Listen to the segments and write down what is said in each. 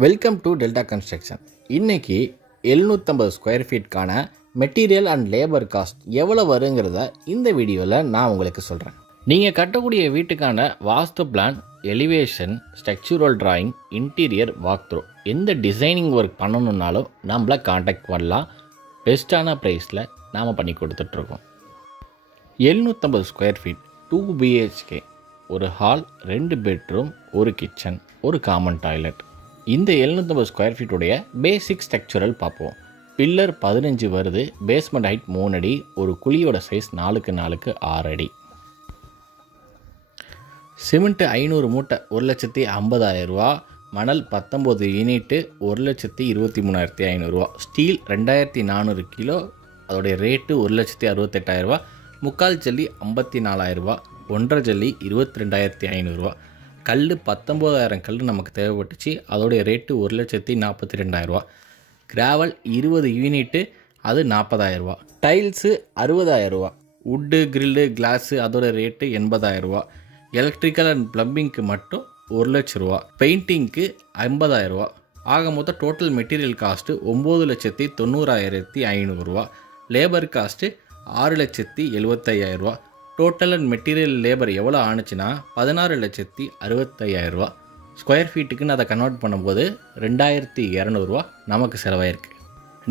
Welcome to delta construction இன்றைக்கி எழுநூற்றம்பது square ஃபீட்கான மெட்டீரியல் அண்ட் லேபர் காஸ்ட் எவ்வளோ வருங்கிறத இந்த வீடியோவில் நான் உங்களுக்கு சொல்கிறேன் நீங்கள் கட்டக்கூடிய வீட்டுக்கான vastu plan elevation structural drawing interior walk through எந்த டிசைனிங் ஒர்க் பண்ணணுன்னாலும் நம்மளை காண்டாக்ட் பண்ணலாம். பெஸ்ட்டான ப்ரைஸில் நாம் பண்ணி கொடுத்துட்ருக்கோம். எழுநூற்றம்பது ஸ்கொயர் ஃபீட் டூ பிஹெச்கே ஒரு ஹால் ரெண்டு பெட்ரூம் ஒரு கிச்சன் ஒரு காமன் டாய்லெட் இந்த எழுநூற்றம்பது ஸ்கொயர் ஃபீட்டுடைய பேசிக் ஸ்ட்ரக்சரல் பார்ப்போம். பில்லர் பதினஞ்சு வருது பேஸ்மெண்ட் ஹைட் மூணு அடி ஒரு குழியோட சைஸ் நாலுக்கு நாலுக்கு ஆறு அடி. சிமெண்ட்டு ஐநூறு மூட்டை ஒரு லட்சத்தி ஐம்பதாயிரம் ரூபா. மணல் பத்தொம்போது யூனிட்டு ஒரு லட்சத்தி இருபத்தி மூணாயிரத்தி ஐநூறுரூவா ஸ்டீல் ரெண்டாயிரத்தி நானூறு கிலோ அதோடைய ரேட்டு ஒரு லட்சத்தி அறுபத்தெட்டாயிரரூவா முக்கால் ஜல்லி ஐம்பத்தி நாலாயிரரூபா ஒன்றரை ஜல்லி இருபத்தி ரெண்டாயிரத்தி ஐநூறுரூவா கல் பத்தொம்போதாயிரம் கல் நமக்கு தேவைப்பட்டுச்சு. அதோடைய ரேட்டு ஒரு லட்சத்தி நாற்பத்தி ரெண்டாயிரரூவா கிராவல் இருபது யூனிட்டு அது நாற்பதாயிரரூவா டைல்ஸு அறுபதாயிரரூவா உட்டு கிரில்லு கிளாஸு அதோட ரேட்டு எண்பதாயிரரூவா எலக்ட்ரிக்கல் அண்ட் ப்ளம்பிங்க்கு மட்டும் ஒரு லட்ச ரூபா. பெயிண்டிங்க்கு ஐம்பதாயிரரூவா ஆக மொத்தம் டோட்டல் மெட்டீரியல் காஸ்ட்டு ஒம்பது லட்சத்தி தொண்ணூறாயிரத்தி ஐநூறுரூவா லேபர் காஸ்ட்டு ஆறு லட்சத்தி எழுபத்தையாயிரரூவா டோட்டல் அண்ட் மெட்டீரியல் லேபர் எவ்வளோ ஆணுச்சுன்னா பதினாறு லட்சத்தி அறுபத்தையாயிரரூவா ஸ்கொயர் ஃபீட்டுக்குன்னு அதை கன்வெர்ட் பண்ணும்போது ரெண்டாயிரத்தி இரநூறுவா நமக்கு செலவாயிருக்கு.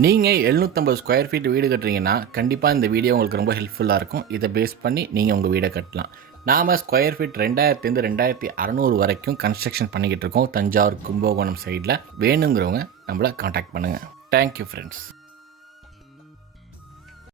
நீங்கள் எழுநூற்றம்பது ஸ்கொயர் ஃபீட் வீடு கட்டுறீங்கன்னா கண்டிப்பாக இந்த வீடியோ உங்களுக்கு ரொம்ப ஹெல்ப்ஃபுல்லாக இருக்கும். இதை பேஸ் பண்ணி நீங்கள் உங்கள் வீடை கட்டலாம். நாம் ஸ்கொயர் ஃபீட் ரெண்டாயிரத்துலேருந்து ரெண்டாயிரத்தி அறநூறு வரைக்கும் கன்ஸ்ட்ரக்ஷன் பண்ணிக்கிட்டு இருக்கோம். தஞ்சாவூர் கும்பகோணம் சைடில் வேணுங்கிறவங்க நம்மளை காண்டாக்ட் பண்ணுங்கள் தேங்க்யூ ஃப்ரெண்ட்ஸ்